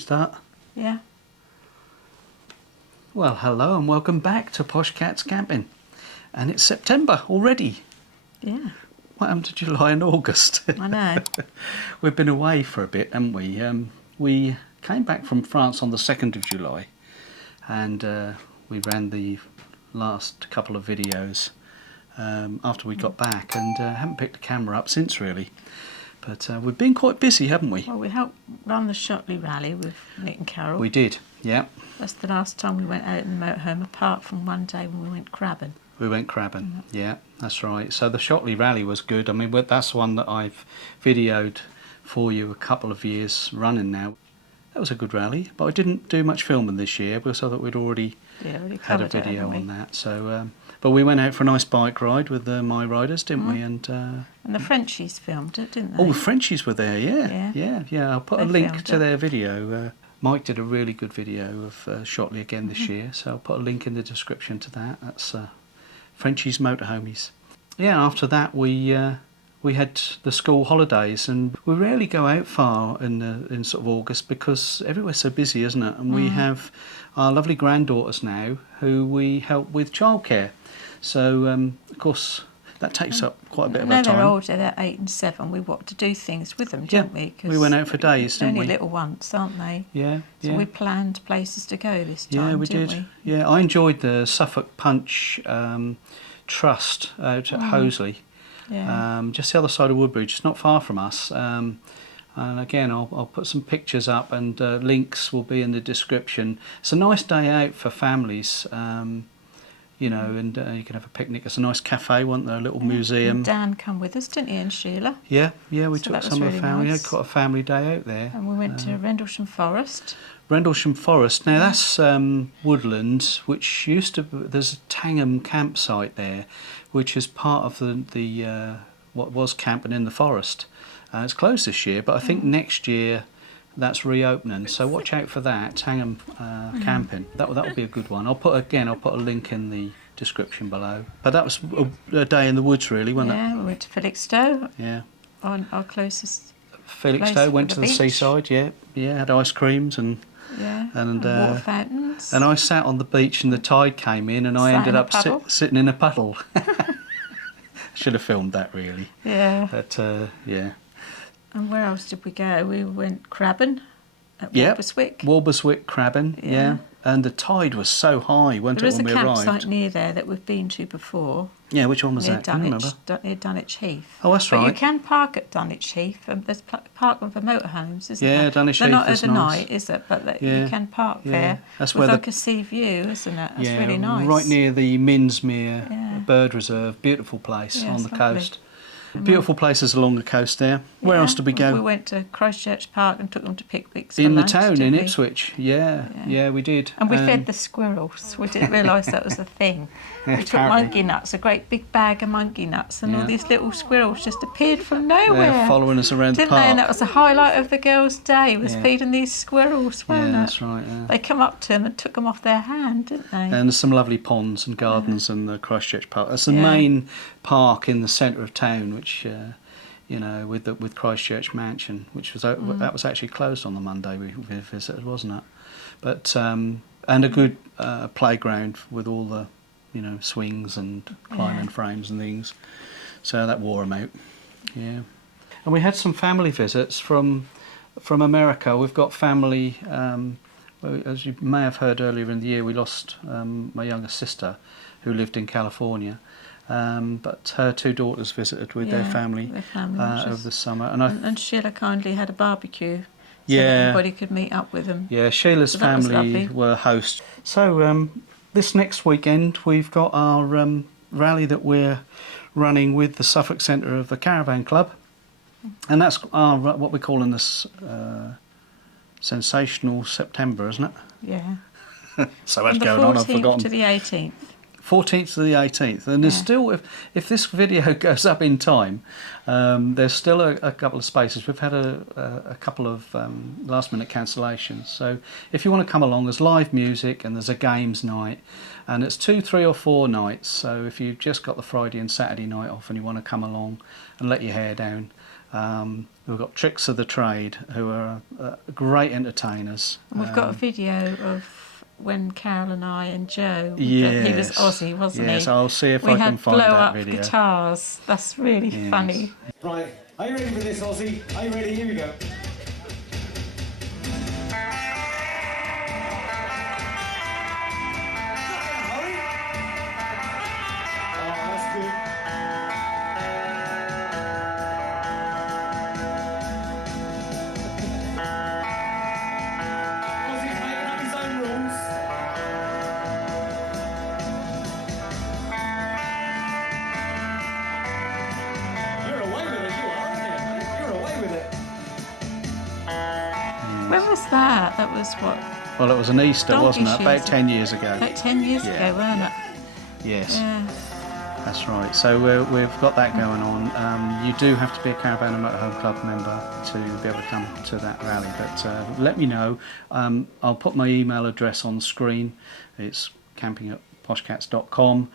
start? Yeah. Well, hello and welcome back to Poshcats Camping. And it's September already. Yeah. What happened to July and August? I know. We've been away for a bit, haven't we? We came back from France on the 2nd of July and we ran the last couple of videos after we got back, and haven't picked the camera up since really. But we've been quite busy, haven't we? Well, we helped run the Shotley Rally with Nick and Carol. We did, yeah. That's the last time we went out in the motorhome, apart from one day when we went crabbing. We went crabbing, yeah, that's right. So the Shotley Rally was good. I mean, that's one that I've videoed for you a couple of years running now. That was a good rally, but I didn't do much filming this year because I thought we'd already had a video on that. So, but we went out for a nice bike ride with my riders, didn't we? And the Frenchies filmed it, didn't they? Oh, the Frenchies were there, yeah. I'll put a link to their video. Mike did a really good video of Shotley again this year, so I'll put a link in the description to that. That's Frenchies Motorhomes. Yeah, after that we had the school holidays, and we rarely go out far in sort of August because everywhere's so busy, isn't it? And we have our lovely granddaughters now who we help with childcare. So, of course, that takes up quite a bit of our time. They're older, they're 8 and 7. We want to do things with them, don't we? We went out for days, didn't we? Only little ones, aren't they? Yeah, So we planned places to go this time, we did. Yeah, I enjoyed the Suffolk Punch Trust out at Hoseley. Yeah. Just the other side of Woodbridge, it's not far from us. And again, I'll put some pictures up, and links will be in the description. It's a nice day out for families, you know, and you can have a picnic. It's a nice cafe, wasn't there? A little museum. And Dan come with us, didn't he, and Sheila? Yeah, we took some of the family. Nice. We had quite a family day out there. And we went to Rendlesham Forest. Rendlesham Forest. Now that's woodland, which used to. There's a Tangham campsite there, which is part of the what was camping in the forest. It's closed this year, but I think next year that's reopening. So watch out for that Tangham camping. That'll be a good one. I'll put a link in the description below. But that was a day in the woods, really, wasn't it? Yeah, we went to Felixstowe. Yeah. On our closest. Felixstowe, went to the seaside. Yeah, had ice creams and water fountains. And I sat on the beach and the tide came in, and I ended up sitting in a puddle. Should have filmed that really. Yeah. But yeah. And where else did we go? We went crabbing at Walberswick. Walberswick crabbing, yeah. And the tide was so high, wasn't it, when we arrived? There is a campsite near there that we've been to before. Yeah, which one was that? Can you remember? Near Dunwich Heath. Oh, that's right. But you can park at Dunwich Heath. There's parking for motorhomes, isn't there? Yeah, Dunwich Heath is nice. They're not overnight, is it? But you can park there. That's with like a sea view, isn't it? That's really nice. Right near the Minsmere Bird Reserve. Beautiful place on the coast. Beautiful places along the coast there. Where else did we go? We went to Christchurch Park and took them to picnics in the town in Ipswich. Yeah, we did. And we fed the squirrels. We didn't realise that was a thing. We took monkey nuts, a great big bag of monkey nuts, and all these little squirrels just appeared from nowhere. They're following us around the park. And that was the highlight of the girls' day, was feeding these squirrels, wasn't it? That's right. Yeah. They come up to them and took them off their hand, didn't they? And there's some lovely ponds and gardens in the Christchurch Park. That's the main park in the centre of town, which you know, with Christchurch Mansion, which was that was actually closed on the Monday we visited, wasn't it? But and a good playground with all the swings and climbing frames and things. So that wore them out. Yeah. And we had some family visits from America. We've got family. As you may have heard earlier in the year, we lost my younger sister, who lived in California. But her 2 daughters visited with their family over the summer. And Sheila kindly had a barbecue so that everybody could meet up with them. Yeah, Sheila's family were hosts. So this next weekend we've got our rally that we're running with the Suffolk Centre of the Caravan Club. And that's our, what we're calling this sensational September, isn't it? Yeah. So much going on, I've forgotten. From the 14th to the 18th. 14th to the 18th, and there's still, if this video goes up in time, there's still a couple of spaces. We've had a couple of last minute cancellations, so if you want to come along, there's live music and there's a games night, and it's 2, 3 or 4 nights. So if you've just got the Friday and Saturday night off and you want to come along and let your hair down, we've got Tricks of the Trade, who are great entertainers. And we've got a video of when Carol and I and Joe, yes, he was Aussie, wasn't he? Yes, I'll see if I can find that video. We had blow-up guitars. That's really funny. Right, are you ready for this, Aussie? Are you ready? Here we go. When was that? That was what? Well, it was an Easter, Donkey wasn't it? About shoes. 10 years ago. About 10 years ago, weren't it? Yes, Yeah. that's right. So we've got that going on. You do have to be a Caravan and Motorhome Club member to be able to come to that rally. But let me know. I'll put my email address on screen. It's camping@poshcats.com.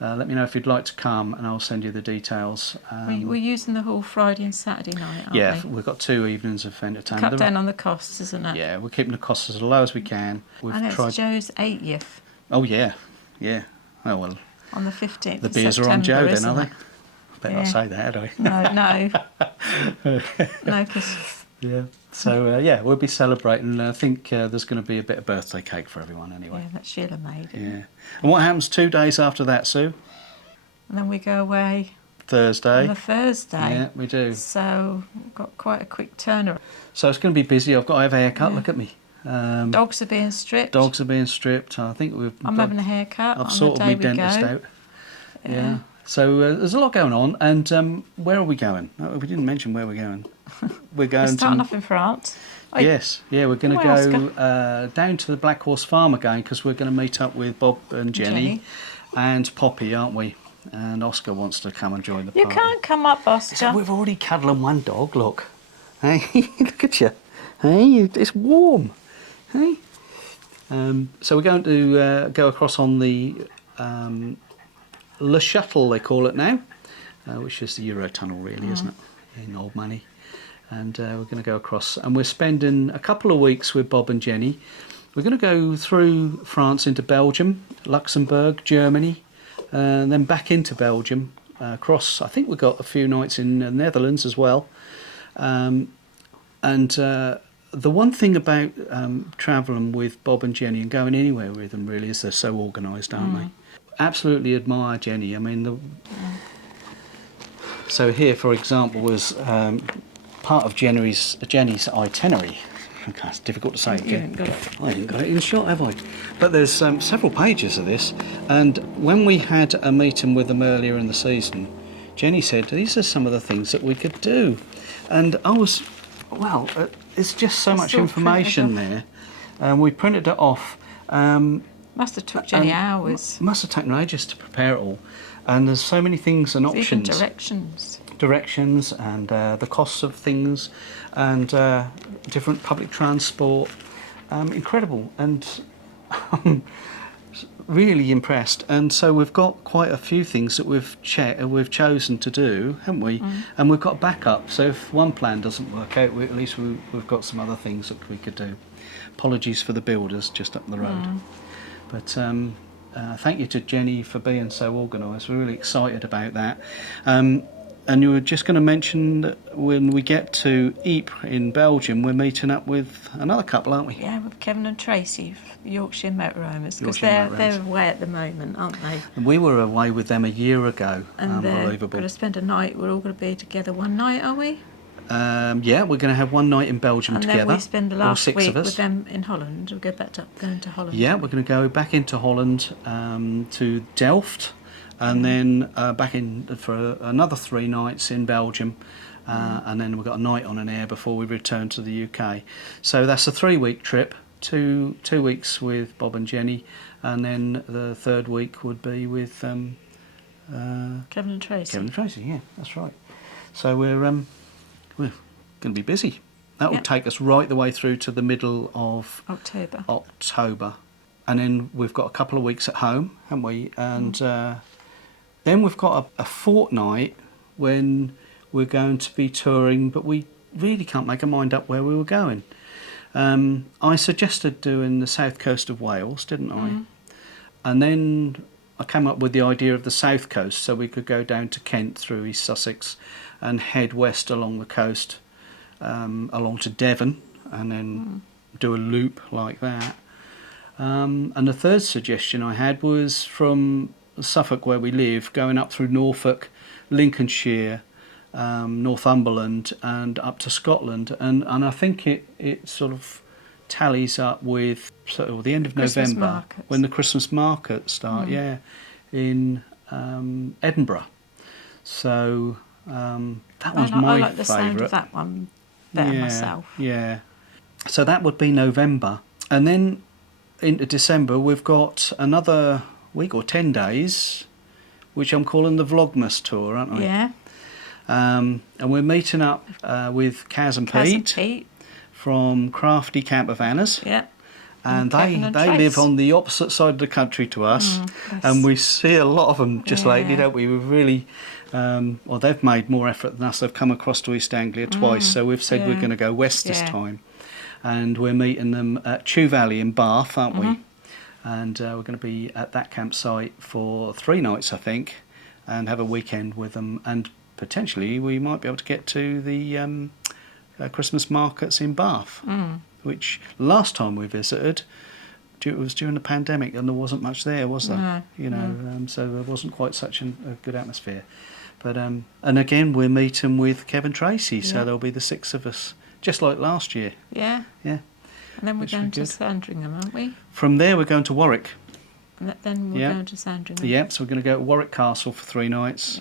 Let me know if you'd like to come, and I'll send you the details. We're using the whole Friday and Saturday night, aren't Yeah, we? we've got 2 evenings of entertainment. Cut down on the costs, isn't it? Yeah, we're keeping the costs as low as we can. We've And it's tried. Joe's 80th Oh yeah, yeah. Oh well, on the 15th. the of beers are on September, Joe then, isn't are they? it? Better Yeah. not say that, do I? No, because Yeah. So yeah, we'll be celebrating. I think there's going to be a bit of birthday cake for everyone anyway. that Sheila made. Yeah. And what happens 2 days after that, Sue? And then we go away Thursday. on the Thursday. Yeah, we do. So we've got quite a quick turnaround. So it's going to be busy. I've got to have a haircut. Look at me. Dogs are being stripped. Dogs are being stripped. I think I'm having a haircut. I've on sorted the my day we dentist go. out. Yeah. So there's a lot going on. And where are we going? Oh, we didn't mention where we're going. We're going We're starting to. off in France. Yes, yeah, we're going to Where else go down to the Black Horse Farm again, because we're going to meet up with Bob and Jenny and Poppy, aren't we? And Oscar wants to come and join the You party. can't come up, Oscar. So we've already cuddled one dog, look. Hey, look at you. Hey, it's warm. Hey. So we're going to go across on the Le Shuttle, they call it now, which is the Eurotunnel really, isn't it, in old money. And we're going to go across, and we're spending a couple of weeks with Bob and Jenny. We're going to go through France into Belgium, Luxembourg, Germany, and then back into Belgium, across. I think we've got a few nights in the Netherlands as well. The one thing about travelling with Bob and Jenny and going anywhere with them really is they're so organised, aren't they? Absolutely admire Jenny. I mean, so here, for example, was part of Jenny's itinerary. Okay, it's difficult to say. You haven't got it. I haven't got it in shot, have I? But there's several pages of this, and when we had a meeting with them earlier in the season, Jenny said these are some of the things that we could do, and I was, well, it's just so much all information printed there, and we printed it off. Must have took Jenny hours. Must have taken ages to prepare it all, and there's so many things and Even options. directions. And the costs of things, and different public transport. Incredible, and really impressed. And so we've got quite a few things that we've chosen to do, haven't we? And we've got backup. So if one plan doesn't work out, at least we've got some other things that we could do. Apologies for the builders just up the road. But thank you to Jenny for being so organised. We're really excited about that. And you were just going to mention that when we get to Ypres in Belgium, we're meeting up with another couple, aren't we? Yeah, with Kevin and Tracy, Yorkshire Motorhomes, because Yorkshire they're Motorhomes. away at the moment, aren't they? And we were away with them a year ago. And they're Unbelievable. going to spend a night. We're all going to be together one night, are we? Yeah, we're going to have one night in Belgium And together. then we spend the all last 6 week of us. with them in Holland. We'll go back to going to Holland. Yeah, we're going to go back into Holland to Delft, and then back in for another 3 nights in Belgium, and then we've got a night on an air before we return to the UK. So that's a 3-week trip, two weeks with Bob and Jenny, and then the third week would be with Kevin and Tracy. Kevin and Tracy, yeah, that's right. So we're going to be busy. That will take us right the way through to the middle of October. And then we've got a couple of weeks at home, haven't we? And then we've got a fortnight when we're going to be touring, but we really can't make our mind up where we were going. I suggested doing the south coast of Wales, didn't I? And then I came up with the idea of the south coast, so we could go down to Kent through East Sussex and head west along the coast, along to Devon, and then do a loop like that. And the third suggestion I had was from Suffolk, where we live, going up through Norfolk, Lincolnshire, Northumberland, and up to Scotland. And I think it sort of tallies up with sort of the end of Christmas November markets. when the Christmas markets start, in Edinburgh. So that was my favourite. I like the sound of that one better myself. Yeah. So that would be November. And then into December, we've got another week or 10 days, which I'm calling the Vlogmas tour, aren't we? Yeah. And we're meeting up with Kaz and Pete from Crafty Camper Vanners. Yeah. And they live on the opposite side of the country to us. And we see a lot of them just lately, don't we? We've really, well, they've made more effort than us. They've come across to East Anglia twice, so we've said we're going to go west this time. And we're meeting them at Chew Valley in Bath, aren't we? And we're going to be at that campsite for 3 nights, I think, and have a weekend with them. And potentially we might be able to get to the Christmas markets in Bath, which last time we visited, it was during the pandemic and there wasn't much there, was there? So there wasn't quite such a good atmosphere. But and again, we're meeting with Kevin Tracy, so there'll be the 6 of us, just like last year. Yeah. Yeah. And then we're going to Sandringham, aren't we? From there, we're going to Warwick. And then we're going to Sandringham. Yep, so we're going to go to Warwick Castle for 3 nights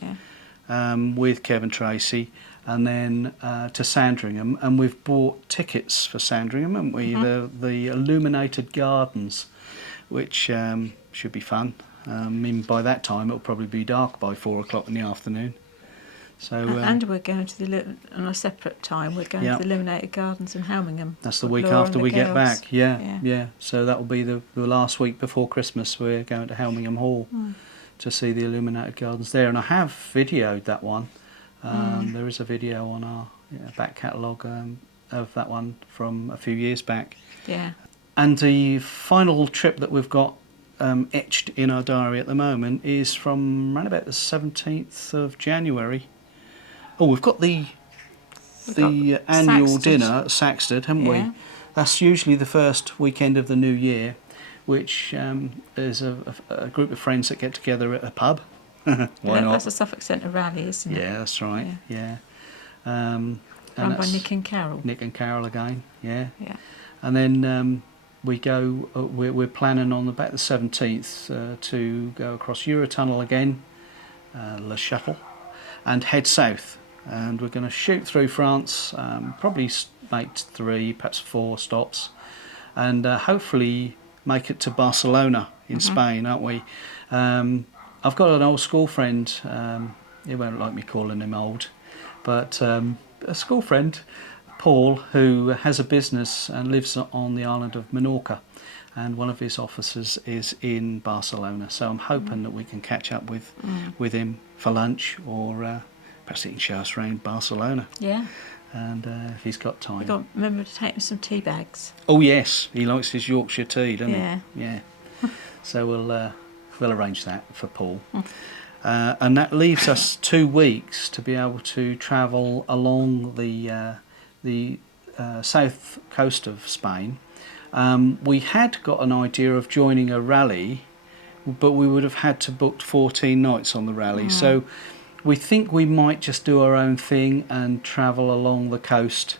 with Kevin Tracy, and then to Sandringham. And we've bought tickets for Sandringham, haven't we? The illuminated gardens, which should be fun. By that time, it'll probably be dark by 4 o'clock in the afternoon. So, and we're going to on a separate time. We're going to the Illuminated Gardens in Helmingham. That's the week after we get back. Yeah. So that will be the last week before Christmas. We're going to Helmingham Hall to see the Illuminated Gardens there, and I have videoed that one. There is a video on our back catalogue of that one from a few years back. Yeah. And the final trip that we've got etched in our diary at the moment is from around about the 17th of January. Oh, we've got the annual dinner at Saxted, haven't we? That's usually the first weekend of the new year, which is a group of friends that get together at a pub. Why not? That's a Suffolk Centre rally, isn't it? Yeah, that's right. Yeah. Run by Nick and Carol. Nick and Carol again. Yeah. And then we go. We're planning on about the 17th to go across Eurotunnel again, Le Shuttle, and head south. And we're going to shoot through France, probably make 3, perhaps 4 stops, and hopefully make it to Barcelona in Spain, aren't we? I've got an old school friend, he won't like me calling him old, but a school friend, Paul, who has a business and lives on the island of Menorca, and one of his offices is in Barcelona, so I'm hoping that we can catch up with him for lunch, or perhaps he can show us around Barcelona. Yeah. And if he's got time. You've got to remember to take him some tea bags. Oh yes, he likes his Yorkshire tea, doesn't he? Yeah. So we'll arrange that for Paul. And that leaves us 2 weeks to be able to travel along the south coast of Spain. We had got an idea of joining a rally, but we would have had to book 14 nights on the rally. So we think we might just do our own thing and travel along the coast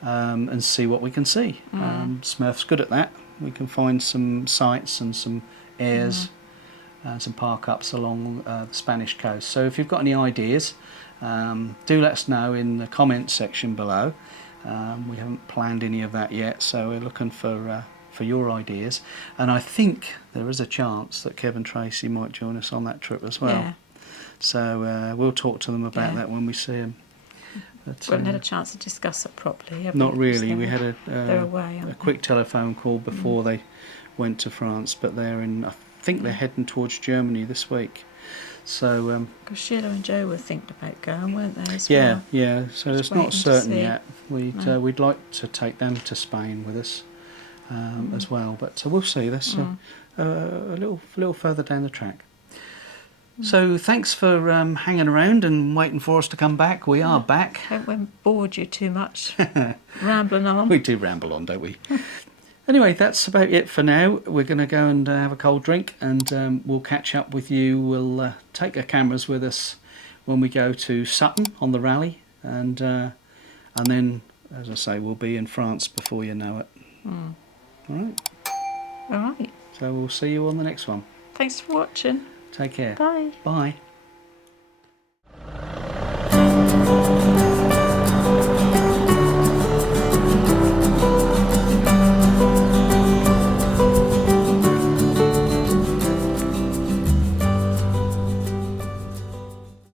and see what we can see. Smurf's good at that. We can find some sites and some airs and some park-ups along the Spanish coast. So if you've got any ideas, do let us know in the comments section below. We haven't planned any of that yet, so we're looking for for your ideas. And I think there is a chance that Kevin Tracy might join us on that trip as well. Yeah. So we'll talk to them about that when we see them. But, we haven't had a chance to discuss it properly, have not we? really. We had They're away, a quick telephone call before they went to France, but they're in. I think they're heading towards Germany this week. So because Sheila and Joe were thinking about going, weren't they? As yeah, well? yeah. So Just it's not waiting to certain see. yet. We'd like to take them to Spain with us as well, but we'll see. That's a little further down the track. So thanks for hanging around and waiting for us to come back. We are back. Hope we haven't bored you too much, rambling on. We do ramble on, don't we? Anyway, that's about it for now. We're going to go and have a cold drink, and we'll catch up with you. We'll take our cameras with us when we go to Sutton on the rally, and then, as I say, we'll be in France before you know it. All right. All right. So we'll see you on the next one. Thanks for watching. Take care. Bye. Bye.